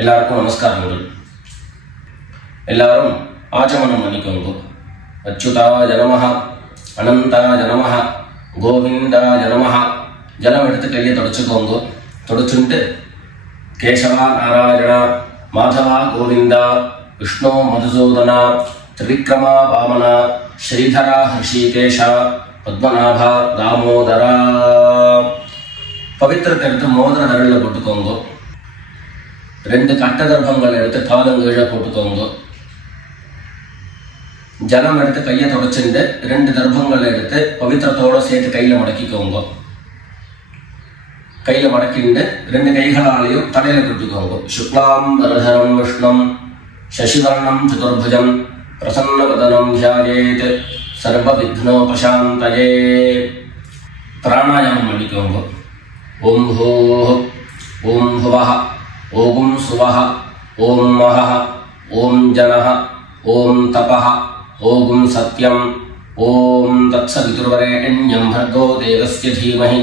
எல்லாருக்கும் நமஸ்காரங்கள். எல்லாரும் ஆச்சமனம் பண்ணிக்கோங்க. அச்சுதாய நமஹ, அனந்தாய நமஹ, கோவிந்தாய நமஹ. ஜலம் எடுத்து கையை தொடச்சுக்கோங்க. தொடச்சுட்டு கேசவா நாராயணா, மாதவா கோவிந்தா, விஷ்ணு மதுசூதனா, திரிவிக்ரமா வாமனா, ஸ்ரீதரா ஹிருஷிகேஷா, பத்மநாபா தாமோதரா. பவித்திரத்தை எடுத்து மோதிர விரலில் போட்டுக்கோங்க. 2 கட்ட கர்ப்பங்கள் எடுத்து காலங்கீழ போட்டுக்கோங்க. ஜலம் எடுத்து கையை தொடச்சுட்டு 2 கர்ப்பங்கள் எடுத்து பவித்திரத்தோட சேர்த்து கையில மடக்கிக்கோங்க. கையில மடக்கிண்டு 2 கைகளாலையும் தலையில கொடுத்துக்கோங்க. சுக்லாம் வரதரம் விஷ்ணம் சசிவர்ணம் சதுர்புஜம் பிரசன்னவதனம் தியாயேத் சர்வ விக்னோபசாந்தயே. பிராணாயாமம் பண்ணிக்கோங்க. ஓம் ஹோஹ், ஓம் ஹுவஹ, ஓம் சுவஹ, ஓம் மஹஹ, ஓம் ஜனஹ, ஓம் தபஹ, ஓம் சத்யம், ஓம் தத்சவிதுர்வரேண்யம் भर्गो देवस्य धीमहि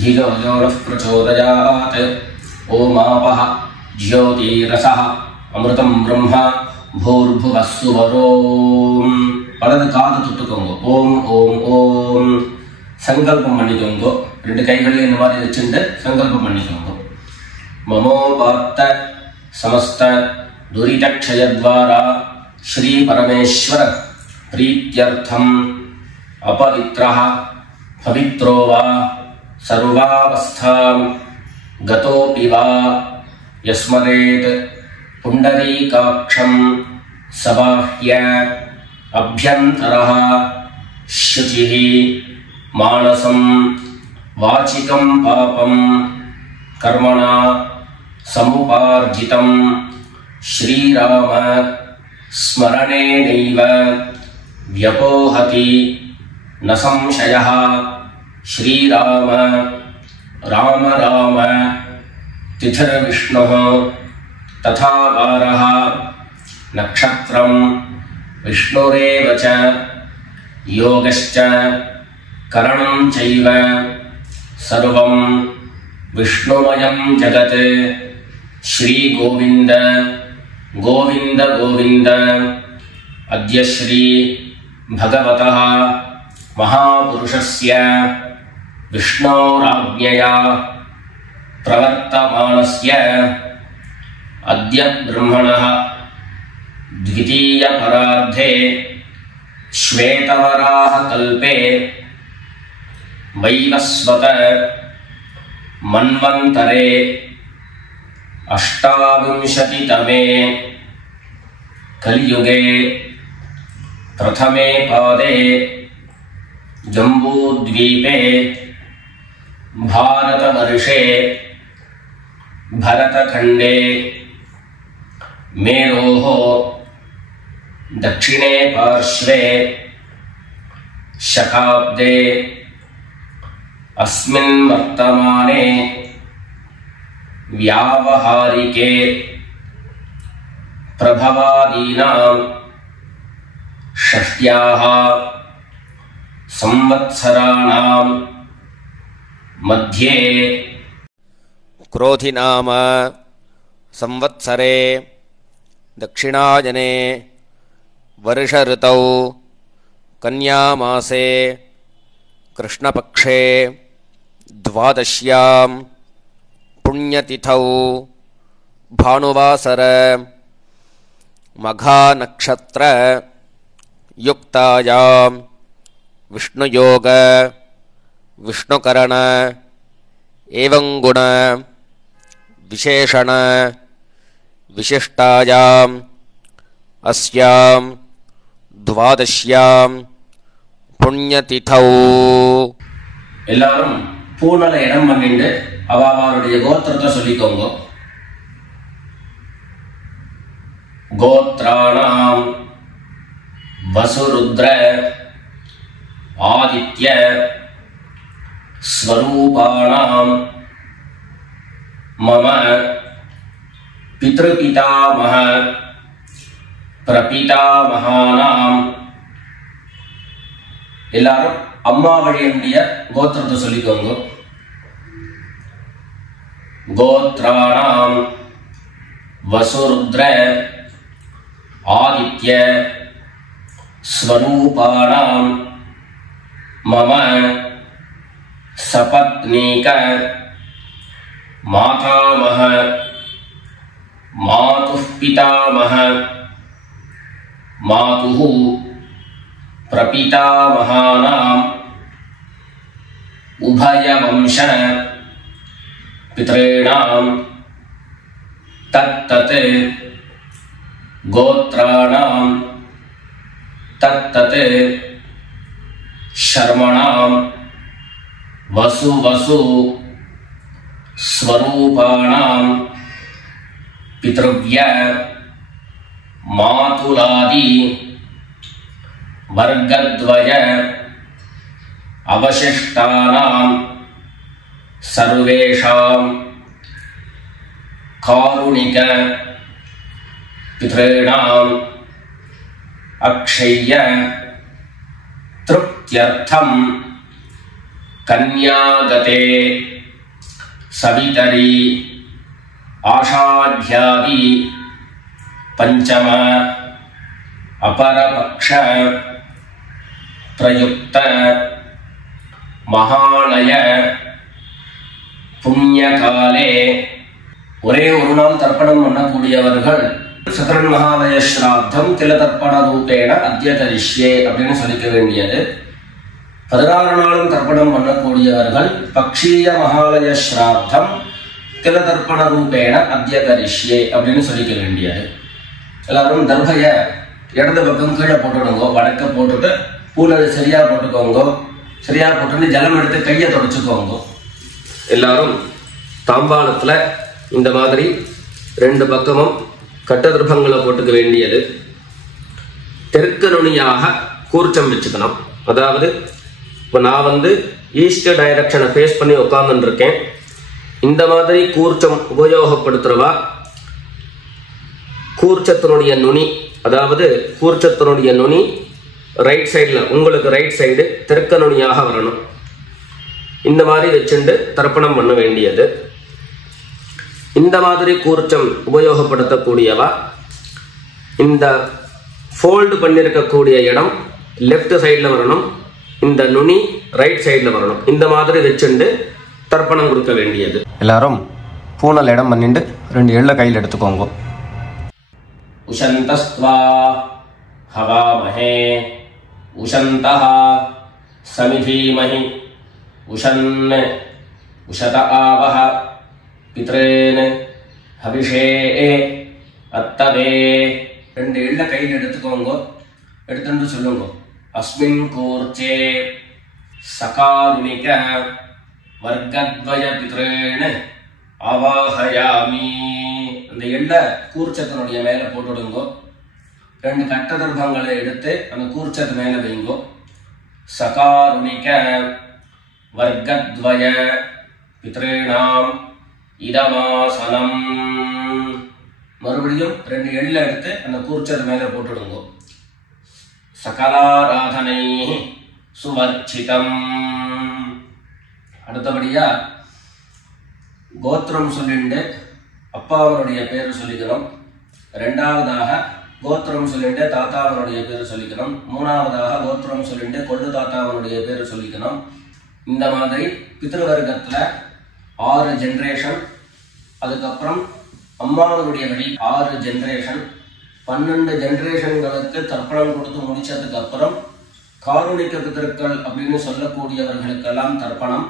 धियो यो नः प्रचोदयात्. ஓம் ஆபஹ ஜ்யோதிரஸஹ அமிர்தம் பிரம்ம பூர்புவः சுவரோம். வலது காது தொட்டுக்கோங்க. ஓம் ஓம் ஓம். சங்கல்பம் பண்ணிக்கோங்க. 2 கைகளையும் இந்த மாதிரி வச்சுட்டு சங்கல்பம் பண்ணிக்கோங்க. மமோபாத்த சமஸ்த துரிதக்ஷயத்வாரா ஸ்ரீ பரமேஸ்வர பிரீத்யர்த்தம் அபவித்ரஹ பவித்ரோ வா சர்வாவஸ்தாம் கதோபி வா யஸ்மரேத் புண்டரீகாக்ஷம் சபாஹ்ய அப்யந்தரஹ சுசிஹி மானசம் வாசிகம் பாபம் கர்மணா சமுபார்ஜிதம் ஸ்ரீராம ஸ்மரணேனைவ வ்யபோஹதி ந சம்சயः. ஸ்ரீராம ராம ராம திதிர்விஷ்ணுः ததா வாரः நக்ஷத்ரம் விஷ்ணுரேவ ச யோகஸ்ச கரணம் சைவ சர்வம் விஷ்ணுமயம் ஜகத். ஸ்ரீ கோவிந்த கோவிந்த கோவிந்த. அத்ய ஸ்ரீ பகவதः மகாபுருஷஸ்ய விஷ்ணோராஜ்ஞயா பிரவர்த்தமானஸ்ய அத்ய பிரம்மணः த்விதீய பரார்த்தே ஸ்வேதவராஹ கல்பே வைவஸ்வத மன்வந்தரே அஷ்டாவிம்சதிதமே கலியுகே பிரதமே பாதே ஜம்பூத்வீபே பாரதவர்ஷே பரதகண்டே மேரோः தட்சிணே பார்ஷ்வே சகாப்தே अस्मिन् वर्तमाने व्यावहारिके प्रभवादीनां षष्ट्याः संवत्सराणां मध्ये क्रोधिनाम संवत्सरे दक्षिणायने वर्षऋतौ कन्यामासे कृष्णपक्षे द्वादश्यां पुण्यतिथौ भानुवासर मघानक्षत्र युक्तायां विष्णुयोग विष्णुकरण एवं गुण विशेषण विशिष्टायां अस्यां द्वादश्यां புண்ணியதிதௌ. எல்லாரும் பூனல இடம் பண்ணிட்டு அவருடைய கோத்திரத்தை சொல்லிக்கோங்க. கோத்ராணாம் வசுருத்ர ஆதித்ய ஸ்வரூபாணாம் மம பித்ருபிதாமஹ பிரபிதாமஹானாம். எல்லாரும் அம்மா வழியினுடைய கோத்திரத்தை சொல்லிக்கோங்க. கோத்ராணாம் वसुरुद्र आदित्य स्वरूपाणां मम सपत्नीक मातामह मातुः पितामह मातुः प्रपितामहानां उभयवंश पितॄणां तत्तत् गोत्राणां तत्तत् शर्मणां वसु स्वरूपाणां पितृव्य मातुलादि वर्गद्वय अवशिष्टानां सर्वेषां कारुणिक पितॄणां अक्षय्य तृप्त्यर्थं कन्यागते सवितरी आषाढ्यादि पंचम अपरपक्ष प्रयुक्त महालय पुण्यकाले ஒரே ஒரு நாள் தர்ப்பணம் பண்ணக்கூடியவர்கள் சக்கரன் மகாலய ஸ்ராத்தம் திலதர்ப்பண ரூபேண அத்ய கரிஷ்யே அப்படின்னு சொல்லிக்க வேண்டியது. 16 நாளும் தர்ப்பணம் பண்ணக்கூடியவர்கள் பக்ஷீய மகாலய ஸ்ராத்தம் திலதர்ப்பண ரூபேண அத்ய கரிஷ்யே அப்படின்னு சொல்லிக்க வேண்டியது. எல்லாரும் தர்பைய இடது பக்கம் கீழே போட்டுடுங்க, வடக்க போட்டுட்டு பூனை சரியா போட்டுக்கோங்க. சரியா போட்டு ஜலம் எடுத்து கையை தொடச்சுக்கோங்க. எல்லாரும் தாம்பாளத்துல இந்த மாதிரி 2 பக்கமும் கட்ட திருப்பங்களை போட்டுக்க வேண்டியது. தெற்கு நுனியாக கூர்ச்சம் வச்சுக்கணும். அதாவது இப்போ நான் ஈஸ்ட் டைரக்ஷனை ஃபேஸ் பண்ணி உட்கார்ந்துட்டு இருக்கேன். இந்த மாதிரி கூர்ச்சம் உபயோகப்படுத்துறவா கூர்ச்சத்தினுடைய நுனி, அதாவது கூர்ச்சத்தினுடைய நுனி ரைட் சைடில், உங்களுக்கு ரைட் சைடு தெற்கு நுனியாக வரணும். இந்த மாதிரி வச்சுட்டு தர்ப்பணம் பண்ண வேண்டியது. இந்த மாதிரி கூர்ச்சம் உபயோகப்படுத்தக்கூடியவா இந்த ஃபோல்டு பண்ணியிருக்கக்கூடிய இடம் லெஃப்ட் சைடில் வரணும், இந்த நுனி ரைட் சைடில் வரணும். இந்த மாதிரி வச்சுட்டு தர்ப்பணம் கொடுக்க வேண்டியது. எல்லாரும் பூனல் இடம் பண்ணிட்டு 2 எள்ள கையில் எடுத்துக்கோங்க. உஷந்தஸ்த்வா ஹவாமஹே உஷந்தஹ சமிதீமஹி உஷன் உஷத ஆவஹ பித்ரேன் ஹவிஷே அத்தவே. 2 எள்ள கையில் எடுத்துக்கோங்க. எடுத்துட்டு சொல்லுங்க. அஸ்மின் கூர்ச்சே சகாருணிக வர்க்கத்வய பித்ரேன் அவாஹயாமி. அந்த எள்ள கூர்ச்சத்தினுடைய மேல போட்டுடுங்க. 2 கட்ட தர்ப்பங்களை எடுத்து அந்த கூர்ச்சத்து மேல வைங்கோ. சகாருணிக வர்க்கத்வய பித்ரேணாம் இதமாசனம். மறுபடியும் 2 எள்ள எடுத்து அந்த கூர்ச்சத்து மேல போட்டுடுங்க. சகலாராதனை சுவர்ச்சிதம். அடுத்தபடியா கோத்திரம் சொல்லிண்டு அப்பாவனுடைய பேர் சொல்லிக்கணும். 2வதாக கோத்திரம் சொல்லிட்டு தாத்தாவனுடைய பேர் சொல்லிக்கணும். 3வதாக கோத்திரம் சொல்லிட்டு கொள்ளு தாத்தாவனுடைய பேர் சொல்லிக்கணும். இந்த மாதிரி பித்ருவர்க்கத்துல 6 ஜெனரேஷன், அதுக்கப்புறம் அம்மாவனுடைய வழி 6 ஜெனரேஷன், 12 ஜெனரேஷன்களுக்கு தர்ப்பணம் கொடுத்து முடிச்சதுக்கு அப்புறம் காருணிக பிதர்கள் அப்படின்னு சொல்லக்கூடியவர்களுக்கெல்லாம் தர்ப்பணம்.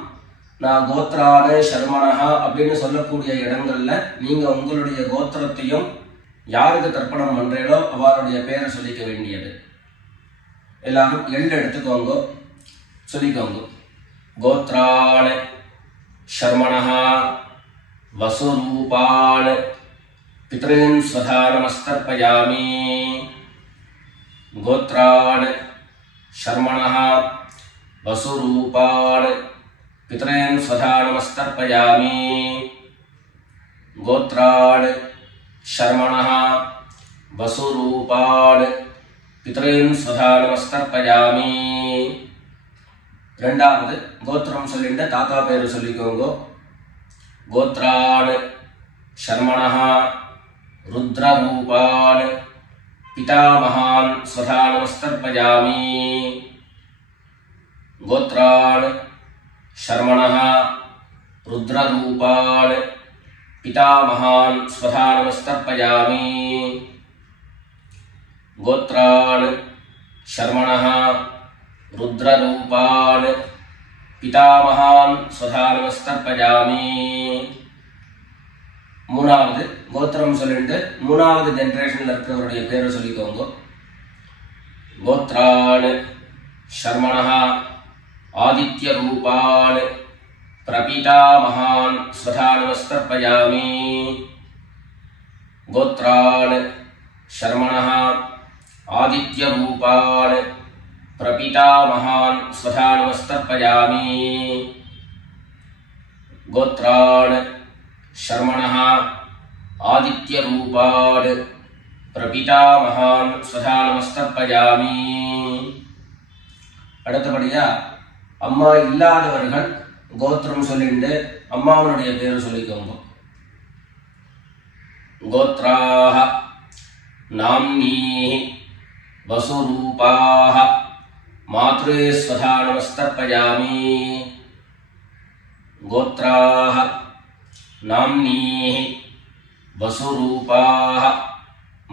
நான் கோத்ரான சர்மனஹா அப்படின்னு சொல்லக்கூடிய இடங்கள்ல நீங்க உங்களுடைய கோத்திரத்தையும் யாருக்கு தர்ப்பணம் பண்றீங்களோ அவருடைய பேரை சொல்லிக்க வேண்டியது. எல்லாரும் எள்ளு எடுத்துக்கோங்க, சொல்லிக்கோங்க. கோத்ரான शर्मणः वसुरूपान् पितॄन् स्वधा नमस्तर्पयामि। गोत्रान् शर्मणः वसुरूपान् पितॄन् स्वधा नमस्तर्पयामि। गोत्रान् शर्मणः वसुरूपान् पितॄन् स्वधा नमस्तर्पयामि। ரெண்டாவது கோத்திரம் சொல்லிட்டு தாத்தா பேரு சொல்லிக்கோங்க. கோத்ரான் சர்மணஹ रुद्ररूपान् पितामहान् स्वधा नमस्तर्पयामि। गोत्रान् शर्मणः रुद्ररूपान् पितामहान् स्वधा नमस्तर्पयामि। गोत्रान् शर्मणः रुद्ररूपान् पितामहान् स्वधा नमस्तर्पयामि। மூணாவது கோத்திரம் சொல்லிட்டு மூணாவது ஜெனரேஷன்ல இருக்கிறவருடைய பேரை சொல்லிக்கோங்க. கோத்ரான் சர்மணः ஆதித்ய ரூபான் பிரபிதாமகான் ஸ்வதா நமஸ்தர்ப்பயாமி. கோத்ரான் சர்மணः ஆதித்ய ரூபான் பிரபிதாமகான் ஸ்வதா நமஸ்தர்ப்பயாமி. கோத்ரான் शर्मणः आदित्य रूपान् प्रपितामहान् स्वधा नमस्तर्पयामि. அடுத்தபடியா அம்மா இல்லாதவர்கள் கோத்திரம் சொல்லிட்டு அம்மாவுடைய பேரு சொல்லிக்கோங்க. கோத்ராः நாம்னீः வசுரூபாः மாத்ரே ஸ்வதா நமஸ்தர்ப்பயாமி. கோத்ராः नाम्नीः वसुरूपाः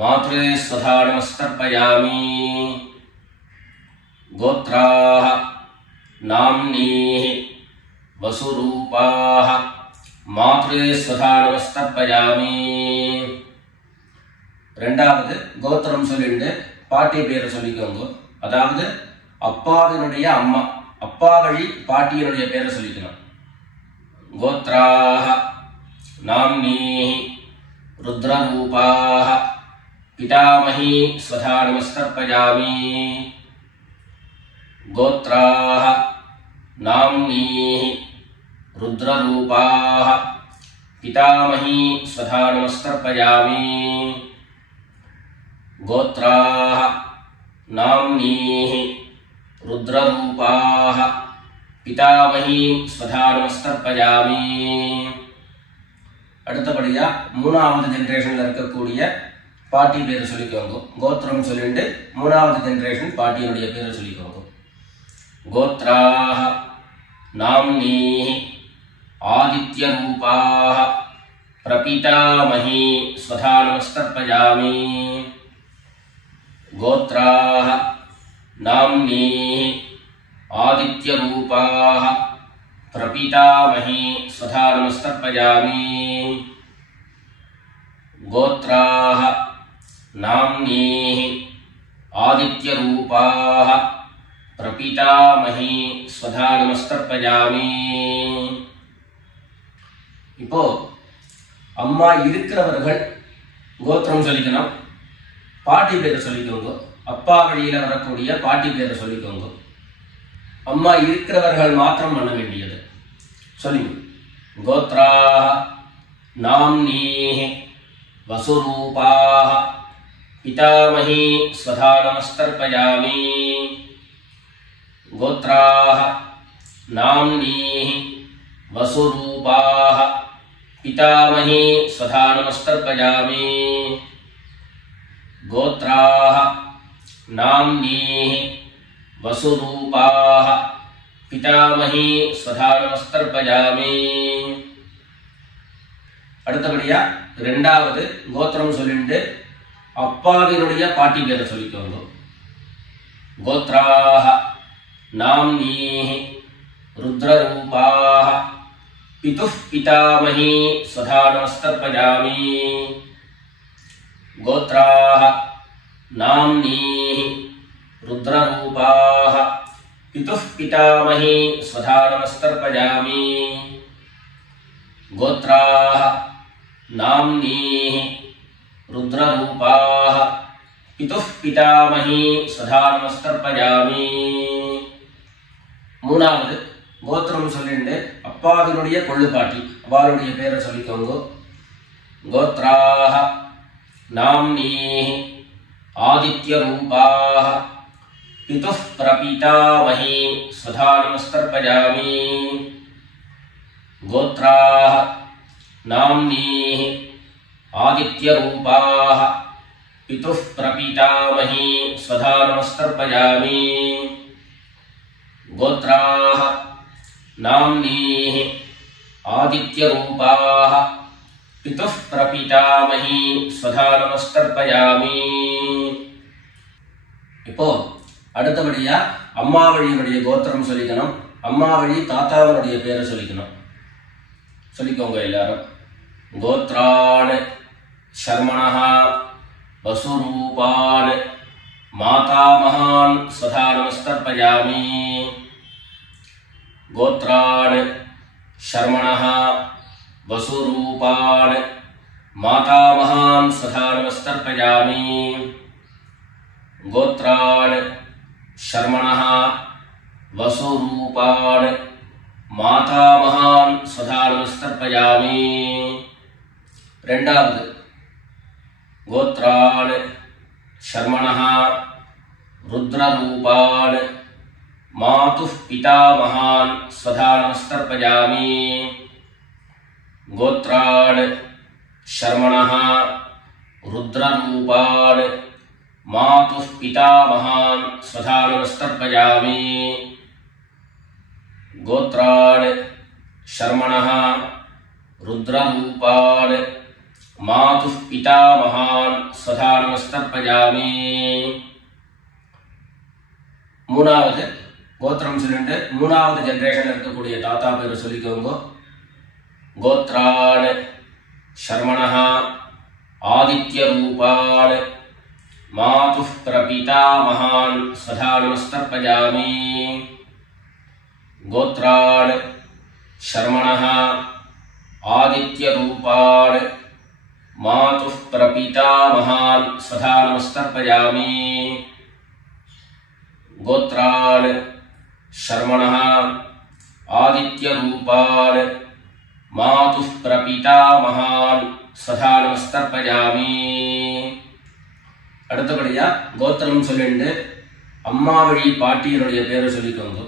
मात्रे स्वधा नमस्तर्पयामि. गोत्राः नाम्नीः वसुरूपाः मात्रे स्वधा नमस्तर्पयामि. ரெண்டாவது கோத்திரம் சொல்லிட்டு பாட்டி பேரை சொல்லிக்கோங்க. அதாவது அப்பாவினுடைய அம்மா, அப்பா வழி பாட்டியினுடைய பேரை சொல்லிக்கணும். கோத்ராः नाम्नीः रुद्ररूपाः पितामही स्वधा नमस्तर्पयामि. गोत्राः नाम्नीः रुद्ररूपाः पितामही स्वधा नमस्तर्पयामि. गोत्राः नाम्नीः रुद्ररूपाः पितामही स्वधा नमस्तर्पयामि. அடுத்தபடியா மூணாவது ஜெனரேஷன்ல இருக்கக்கூடிய பாட்டி பேரை சொல்லிக்கோங்க. கோத்திரம் சொல்லிட்டு மூணாவது ஜெனரேஷன் பாட்டியுடைய பேரை சொல்லிக்கோங்க. கோத்ராः நாம்னீः ஆதித்ய ரூபாः பிரபிதாமஹி ஸ்வதா நமஸ்தர்ப்பயாமி. கோத்ராः நாம்னீः ஆதித்ய ரூபாः प्रपितामही स्वधा नमस्तर्पयामि. गोत्राः नाम्नीः आदित्य रूपाः प्रपितामही स्वधा नमस्तर्पयामि. இப்போ அம்மா இருக்கிறவர்கள் கோத்திரம் சொல்லிக்கணும், பாட்டி பேரை சொல்லிக்கோங்க. அப்பா வழியில வரக்கூடிய பாட்டி பேரை சொல்லிக்கோங்க. அம்மா இருக்கிறவர்கள் மாத்திரம் பண்ண வேண்டியது சொல்லுங்க. கோத்ராः நாம்னீः வசுரூபாः பிதாமஹி ஸ்வதா நமஸ்தர்ப்பயாமி. கோத்ராः நாம்னீः வசுரூபாः பிதாமஹி ஸ்வதா நமஸ்தர்ப்பயாமி. கோத்ராः நாம்னீः वसुरूपाः पितामही स्वधा नमस्तर्पयामि. அடுத்தபடியா இரண்டாவது கோத்திரம் சொல்லிட்டு அப்பாவினுடைய பாட்டி பேரை சொல்லிக்கோங்க. கோத்ராः நாம்னீः रुद्ररूपाः पितुः पितामही स्वधा नमस्तर्पयामि. गोत्राः नाम्नीः रुद्ररूपाः पितुः पितामही स्वधा नमस्तर्पयामि. गोत्राः नाम्नीः रुद्ररूपाः पितुः पितामही स्वधा नमस्तर्पयामि. மூணாவது கோத்திரம் சொல்லிட்டு அப்பாவினுடைய கொள்ளுப்பாட்டி அவருடைய பேரை சொல்லிக்கோங்க. கோத்ராः नाम्नीः आदित्य रूपाः पितुः प्रपितामही स्वधा नमस्तर्पयामि. गोत्राः नाम्नीः आदित्यरूपाः पितुः प्रपीतामही स्वधा नमस्तर्पयामि गोत्राः नाम्नीः आदित्यरूपाः पितुः प्रपीतामही स्वधा नमस्तर्पयामि இப்போ அடுத்தபடியா அம்மா வழியினுடைய கோத்திரம் சொல்லிக்கணும் அம்மா வழி தாத்தாவனுடைய பேரை சொல்லிக்கணும் சொல்லிக்கோங்க எல்லாரும் गोत्रान् शर्मणः वसुरूपान् मातामहान् स्वधा नमस्तर्पयामि गोत्रान् शर्मणः वसुरूपान् मातामहान् स्वधा नमस्तर्पयामि गोत्रान् शर्मणः वसुरूपान् मातामहान् स्वधा नमस्तर्पयामि ரெண்டாவது गोत्रान् शर्मणः रुद्ररूपान् मातुः पितामहान् स्वधा नमस्तर्पयामि गोत्रान् शर्मणः रुद्ररूपान् मातुः पितामहान् स्वधा नमस्तर्पयामि गोत्रान् शर्मणः रुद्ररूपान् मातुः पितामहान् स्वधा नमस्तर्पयामि மூணாவது கோத்திரம் சொல்லிட்டு மூணாவது ஜெனரேஷன்ல இருக்கக்கூடிய தாத்தா பேரை சொல்லிக்கோங்க गोत्रान् शर्मणः आदित्यरूपान् मातुः प्रपीतामहान् स्वधा नमस्तर्पयामि गोत्रान् शर्मणः आदित्यरूपान् मातुः प्रपीतामहान् स्वधा नमस्तर्पयामि गोत्रान् शर्मणः आदित्यरूपान् मातुः प्रपीतामहान् स्वधा नमस्तर्पयामि அடுத்தபடியா கோத்திரம் சொல்லிட்டு அம்மா வழி பாட்டியினுடைய பேரை சொல்லிக்கோங்க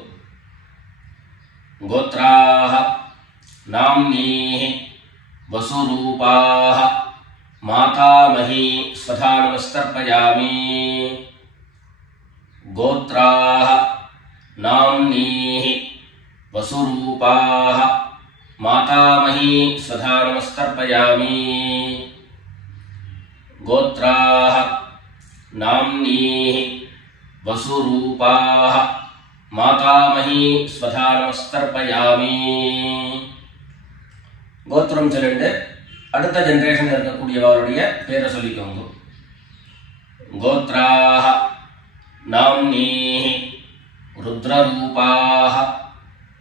गोत्राः नाम्नीः वसुरूपाः मातामही स्वधा नमस्तर्पयामि गोत्राः नाम्नीः वसुरूपाः मातामही स्वधा नमस्तर्पयामि गोत्राः नाम्नीः वसुरूपाः मातामही स्वधा नमस्तर्पयामि கோத்திரம் சொல்லிட்டு அடுத்த ஜெனரேஷன்ல இருக்கக்கூடியவருடைய பேரை சொல்லிக்கோங்க गोत्राः नाम्नीः रुद्ररूपाः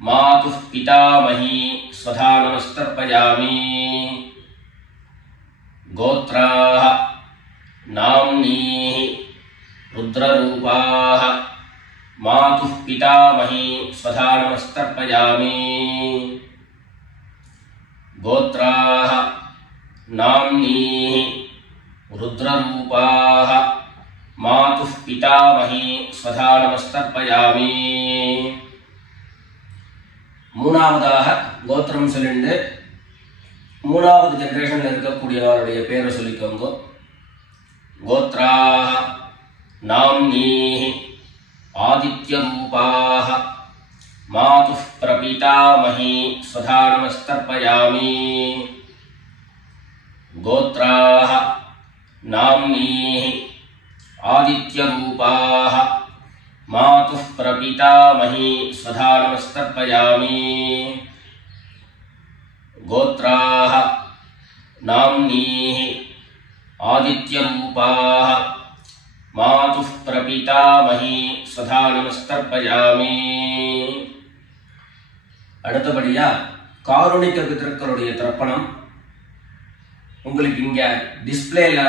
मातुः पितामही स्वधा नमस्तर्पयामि गोत्राः नाम्नीः रुद्ररूपाः मातुः पितामही स्वधा नमस्तर्पयामि गोत्राः नाम्नीः रुद्ररूपाः मातुः पितामही स्वधा नमस्तर्पयामि மூணாவதாக கோத்திரம் சொல்லிட்டு மூணாவது ஜெனரேஷன்ல இருக்கக்கூடியவருடைய பேரை சொல்லிக்கோங்க गोत्राः नाम्नीः आदित्यरूपाः मातुः प्रपीतामही स्वधा नमस्तर्पयामि गोत्राः नाम्नीः आदित्यरूपाः मातुः प्रपीतामही स्वधा नमस्तर्पयामि गोत्राः नाम्नीः आदित्यरूपाः मातुः प्रपीतामही स्वधा नमस्तर्पयामि அடுத்தபடியா காருணிக பிதர்களுடைய தர்ப்பணம் உங்களுக்கு இங்க டிஸ்ப்ளேல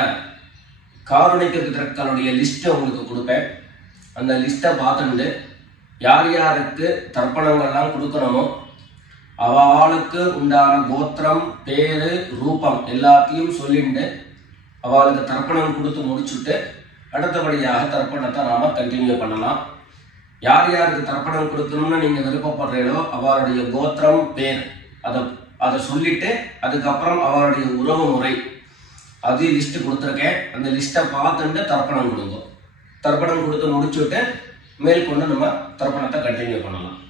காருணிக பிதர்களுடைய லிஸ்ட் உங்களுக்கு கொடுப்பேன் அந்த லிஸ்ட்டை பார்த்துட்டு யார் யாருக்கு தர்ப்பணங்கள்லாம் கொடுக்கணுமோ அவளுக்கு உண்டான கோத்திரம் பேரு ரூபம் எல்லாத்தையும் சொல்லிட்டு அவளுக்கு தர்ப்பணம் கொடுத்து முடிச்சுட்டு அடுத்தபடியாக தர்ப்பணத்தை நாம கண்டினியூ பண்ணலாம் யார் யாருக்கு தர்ப்பணம் கொடுக்கணும்னு நீங்க விருப்பப்படுறீங்களோ அவருடைய கோத்திரம் பேர் அதை சொல்லிட்டு அதுக்கப்புறம் அவருடைய உறவு முறை அது லிஸ்ட் கொடுத்துருக்கேன். அந்த லிஸ்ட்டை பார்த்துட்டு தர்ப்பணம் கொடுங்க. தர்ப்பணம் கொடுத்து முடிச்சுட்டு மேற்கொண்டு நம்ம தர்ப்பணத்தை கண்டினியூ பண்ணலாம்.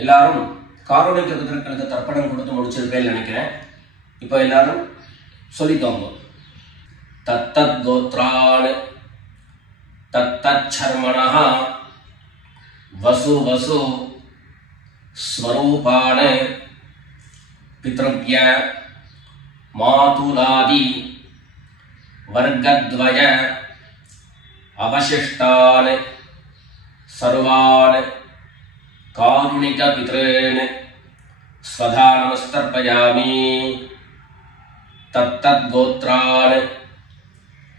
எல்லாரும் காரணிக பிதர்களுக்கு தர்ப்பணம் கொடுத்து முடிச்சிருப்பேன்னு நினைக்கிறேன். இப்போ எல்லாரும் சொல்லிக்கோங்க. தத்தத் கோத்ரான் தத்தத் சர்மணஹ வசு வசு ஸ்வரூபான் பித்ருவ்ய மாதுலாதி வர்க்கத்வய அவசிஷ்டான் சர்வான் காருணிக பித்ரேன் ஸ்வதா நமஸ்தர்ப்பயாமி. தத்தத் கோத்ரான்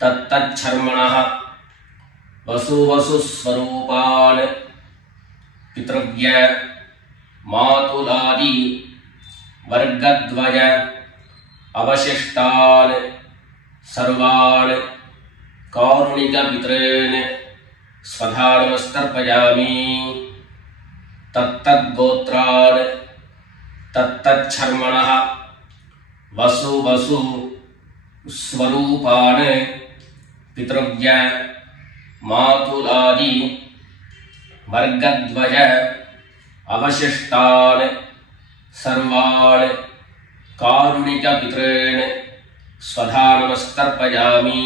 தத்தத் சர்மணஹ வசு வசு ஸ்வரூபான் பித்ருவ்ய மாதுலாதி வர்க்கத்வய அவசிஷ்டான் சர்வான் காருணிக பித்ரேன் ஸ்வதா நமஸ்தர்ப்பயாமி. தத்தத் கோத்ரான் தத்தத் சர்மணஹ வசு வசு ஸ்வரூபான் பித்ருவ்ய மாதுலாதி வர்க்கத்வய அவசிஷ்டான் சர்வான் காருணிக பித்ரேன் ஸ்வதா நமஸ்தர்ப்பயாமி.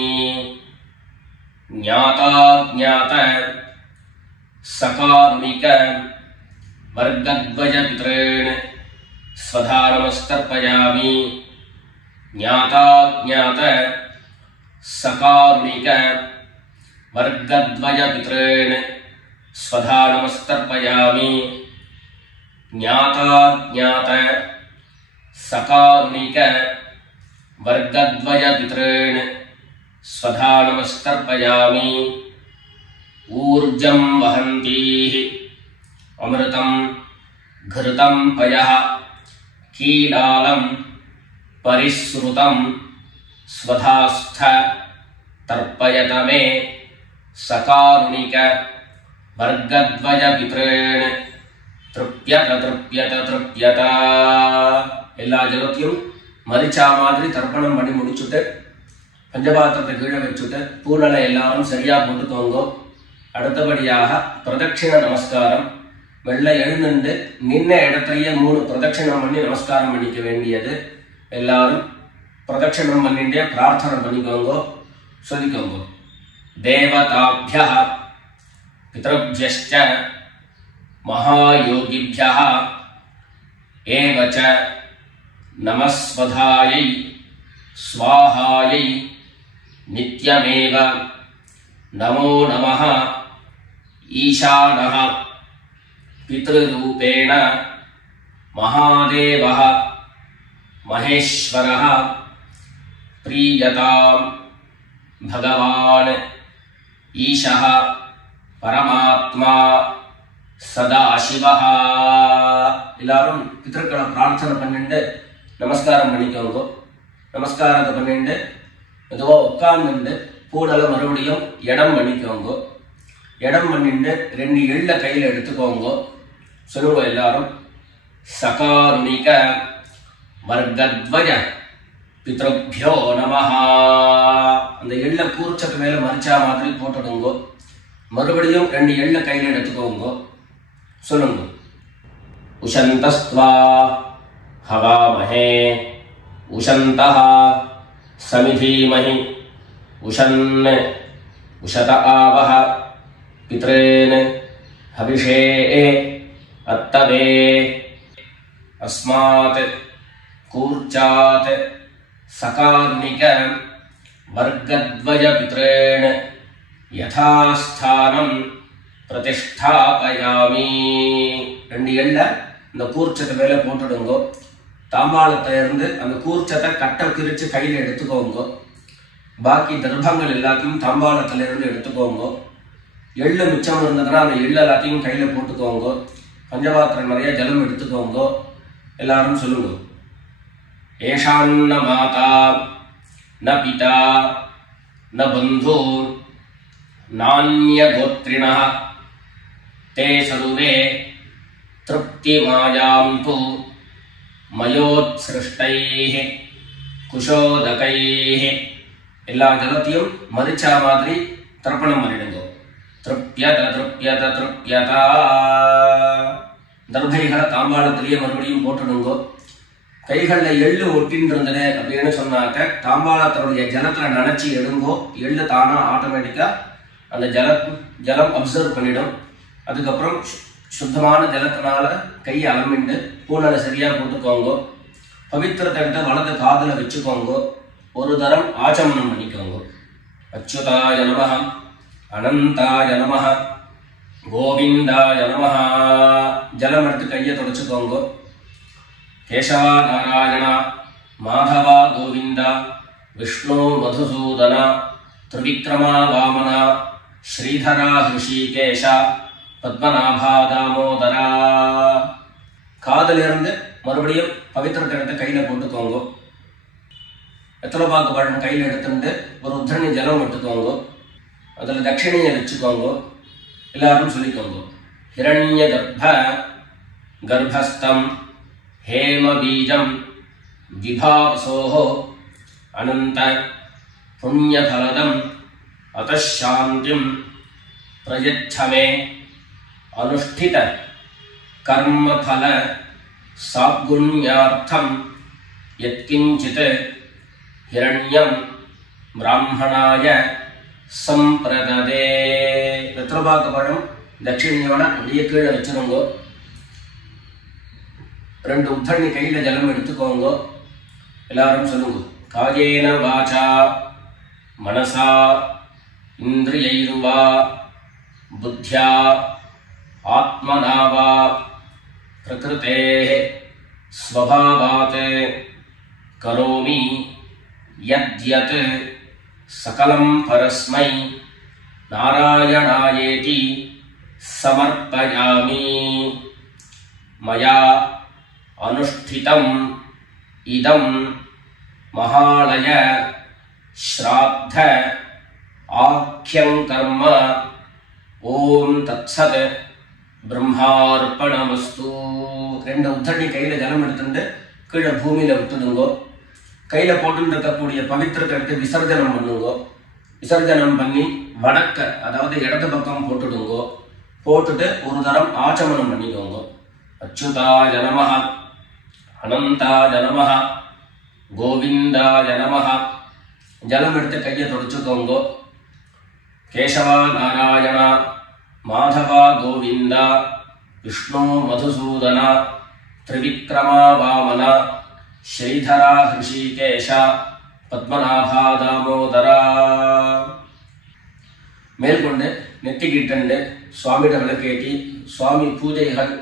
ஞாதா ஞாத சகாருணிக வர்க்கத்வய பித்ரேன் ஸ்வதா நமஸ்தர்ப்பயாமி. ஞாதா ஞாத சகாருணிக வர்க்கத்வய பித்ரேன் ஸ்வதா நமஸ்தர்ப்பயாமி. ஞாதா ஞாத சகாருணிக वर्गद्वय पितॄन् स्वधा नमस्कर्पयामि। ऊर्जं वहन्तीः अमृतं घृतं पयः कीलालं परिसृतं स्वधास्थ तर्पयत मे सकारुणिक वर्गद्वय पितॄन् तृप्यत तृप्यत तृप्यत। எல்லா ஜலத்தையும் மரிச்சா மாதிரி தர்ப்பணம் பண்ணி முடிச்சுட்டு பஞ்சபாத்திரத்தை கீழே வச்சுட்டு பூனலை எல்லாரும் சரியா போட்டுக்கோங்க. அடுத்தபடியாக பிரதட்சிண நமஸ்காரம். வெள்ளை எழுந்துண்டு நின்ன இடத்தையே 3 பிரதட்சிணம் பண்ணி நமஸ்காரம் பண்ணிக்க வேண்டியது. எல்லாரும் பிரதட்சிணம் பண்ணிட்டே பிரார்த்தனை பண்ணிக்கோங்க, சொல்லிக்கோங்க. தேவதாभ्यः பித்ருभ्यश्च महायोगिभ्यः एव च नमस्वधायै स्वाहायै नित्यमेव नमो नमः। ईशानः पितृरूपेण महादेवः महेश्वरः प्रीयतां भगवान् ईशः परमात्मा सदाशिवः। எல்லாரும் பிதர்களை பிரார்த்தனை பண்ணிட்டு நமஸ்காரம் பண்ணிக்கோங்க. நமஸ்காரத்தை பண்ணிட்டு மெதுவா உட்கார்ந்துட்டு பூனலை மறுபடியும் இடம் பண்ணிக்கோங்க. இடம் பண்ணிட்டு 2 எள்ள கையில எடுத்துக்கோங்க. சொல்லுங்க எல்லாரும். சகாருணிக வர்கத்வய பித்ருभ्यो நமஹ. அந்த எள்ள கூர்ச்சத்து மேல மரிச்சா மாதிரி போட்டுடுங்க. மறுபடியும் 2 எள்ள கையில எடுத்துக்கோங்க. சொல்லுங்க. உஷந்தஸ்த்வா ஹவாமஹே உஷந்தஹ சமிதீமஹி உஷன் உஷத ஆவஹ பித்ரேன் ஹவிஷே அத்தவே. அஸ்மாத் கூர்ச்சாத் சகாருணிக வர்கத்வய பித்ரேன் யதாஸ்தானம் பிரதிஷ்டாபயாமி. 2 எள்ள இந்த கூர்ச்சத்தை மேல போட்டுடுங்க. தாம்பாளத்தை இருந்து அந்த கூர்ச்சத்தை கட்ட பிரிச்சு கையில எடுத்துக்கோங்க. பாக்கி தர்ப்பங்கள் எல்லாத்தையும் தாம்பாளத்துல இருந்து எடுத்துக்கோங்க. எள்ளு மிச்சம் இருந்ததுன்னா அந்த எள்ளு எல்லாத்தையும் கையில போட்டுக்கோங்க. பஞ்சபாத்திரம் நிறைய ஜலம் எடுத்துக்கோங்க. எல்லாரும் சொல்லுங்க. ஏஷான்ன மாதா ந பிதா ந பந்து நான்ய கோத்ரிணः ते सर्वे तृप्तिमायान्तु மயோத்ஸ்ருஷ்டைः குஷோதகைः. எல்லா ஜலத்தையும் மரிச்சா மாதிரி தர்ப்பணம் பண்ணிடுங்க. திருப்யத திருப்யத திருப்யதா. தர்பைகளை தாம்பாளத்திலேயே மறுபடியும் போட்டுடுங்க. கைகள்ல எள்ளு ஒட்டின்னு இருந்தது அப்படின்னு சொன்னாக்க தாம்பாளத்தினுடைய ஜலத்துல நினைச்சு எடுங்கோ. எள்ளு தானா ஆட்டோமேட்டிக்கா அந்த ஜலம் அப்சர்வ் பண்ணிடும். அதுக்கப்புறம் சுத்தமான ஜலத்தினால கையை அலம்பிண்டு பூனலை சரியா போட்டுக்கோங்க. பவித்திரத்தை எடுத்து வலது காதுல வச்சுக்கோங்க. ஒரு தரம் ஆச்சமனம் பண்ணிக்கோங்க. அச்சுதாய நமஹ அனந்தாய நமஹ கோவிந்தாய நமஹ. ஜலம் எடுத்து கையை தொடச்சுக்கோங்க. கேசவா நாராயணா மாதவா கோவிந்தா விஷ்ணு மதுசூதனா திரிவிக்ரமா வாமனா ஸ்ரீதரா ஹிருஷிகேஷா பத்மநாபா தாமோதரா. காதல இருந்து மறுபடியும் பவித்திரத்தை எடுத்து கையில போட்டுக்கோங்க. எத்தனை பாக்கு பழம் கையில எடுத்துட்டு ஒரு உத்தரணி ஜலம் எடுத்துக்கோங்க. அதுல தட்சிணையை வச்சுக்கோங்க. எல்லாரும் சொல்லிக்கோங்க. ஹிரண்ய கர்ப்ப கர்ப்பஸ்தம் हेम बीजं विभावसोः अनंत पुण्यफलदं अतः शांतिं प्रयच्छ मे अनुष्ठित कर्मफल सागुण्यार्थं यत्किंचित् हिरण्यं ब्राह्मणाय संप्रददे. रत्रभागपणं दक्षिणयोड அப்படியே கீழே வச்சிருங்க. 2 உத்தரணி கையில ஜலம் எடுத்துக்கோங்க. எல்லாரும் சொல்லுங்க. காயேன வாசா மனசா இந்திரியைர்வா புத்யா ஆத்மனா வா பிரகிருதேஹ ஸ்வபாவாத் கரோமி யத்யத் சகலம் பரஸ்மை நாராயணாயேதி சமர்ப்பயாமி மயா அனுஷ்டிதம் இதம் மகாலய ஸ்ராத்த ஆக்யம் கர்ம ஓம் தத்சத் பிரம்மார்ப்பணமஸ்து. ரெண்டு உத்தண்ணி கையில ஜலம் எடுத்துட்டு கீழே பூமியில விட்டுடுங்கோ. கையில போட்டு இருக்கக்கூடிய பவித்திரத்தை எடுத்து விசர்ஜனம் பண்ணுங்கோ. விசர்ஜனம் பண்ணி வடக்க அதாவது இடது பக்கம் போட்டுடுங்கோ. போட்டுட்டு ஒரு தரம் ஆச்சமனம் பண்ணிக்கோங்க. அச்சுதாய நமஹ, அனந்தாய நமஹ, கோவிந்தாய நமஹ. ஜலம் எடுத்து கையை தொடச்சுக்கோங்க. கேசவா நாராயண, மாதவா கோவிந்தா, விஷ்ணு மதுசூதன, திரிவிக்ரமா வாமன, ஸ்ரீதரா ஹிருஷிகேஷ, பத்மநாபா தாமோதரா. மேற்கொண்டு நெத்திக்கிட்டு சுவாமியிட விளக்கேற்றி சுவாமி பூஜைகள்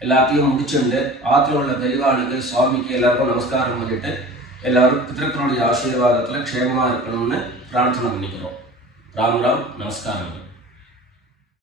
எல்லாத்தையும் முடிச்சுண்டு ஆற்றுல உள்ள பெரியவாளுக்கு சுவாமிக்கு எல்லாருக்கும் நமஸ்காரம் பண்ணிட்டு எல்லாரும் பிதர்களுடைய ஆசீர்வாதத்தில் க்ஷேமமாக இருக்கணும்னு பிரார்த்தனை பண்ணிக்கிறோம். ராம் ராம், நமஸ்காரங்கள்.